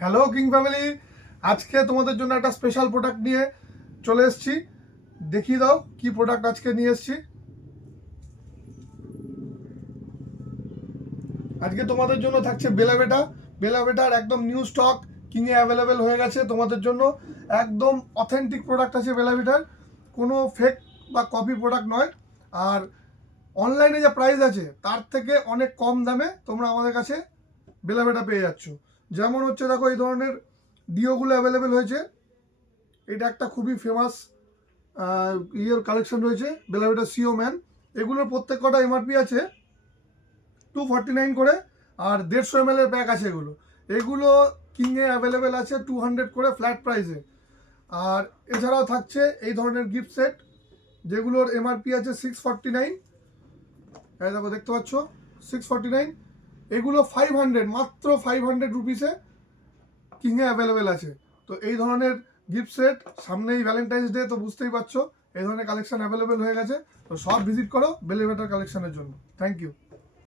Hello king family, আজকে তোমাদের জন্য একটা স্পেশাল প্রোডাক্ট নিয়ে চলে এসেছি। দেখিয়ে দাও কি প্রোডাক্ট আজকে নিয়ে এসেছি। আজকে তোমাদের জন্য থাকছে বেলাভেটা। বেলাভেটার একদম নিউ স্টক কিংয়ে অ্যাভেলেবেল হয়ে গেছে তোমাদের জন্য। একদম অথেন্টিক প্রোডাক্ট আছে বেলাভেটার, কোনো ফেক বা কপি প্রোডাক্ট নয়। আর অনলাইনে যে প্রাইস আছে তার থেকে অনেক কম দামে তোমরা আমাদের কাছে বেলাভেটা পেয়ে যাচ্ছ। যেমন হচ্ছে দেখো, এই ধরনের ডিওগুলো অ্যাভেলেবেল হয়েছে। এটা একটা খুবই ফেমাস ইয়ের কালেকশন রয়েছে, বেলাভেটা সিও ম্যান। এগুলোর প্রত্যেক কটা এমআরপি আছে 249 করে, আর 150 ml এর প্যাক আছে। এগুলো কিংয়ে অ্যাভেলেবেল আছে 200 করে ফ্ল্যাট প্রাইসে। আর এছাড়াও থাকছে এই ধরনের গিফট সেট, যেগুলোর এমআরপি আছে 649। এই দেখো, দেখতে পাচ্ছ 649। এগুলো 500, মাত্র 500 রুপিসে কিংয়ে অ্যাভেলেবেল আছে। তো এই ধরনের গিফট সেট, সামনেই ভ্যালেন্টাইন্স ডে, তো বুঝতেই পারছো এই ধরনের কালেকশন অ্যাভেলেবেল হয়ে গেছে। তো সব ভিজিট করো বেলাভেটার কালেকশনের জন্য। Thank you.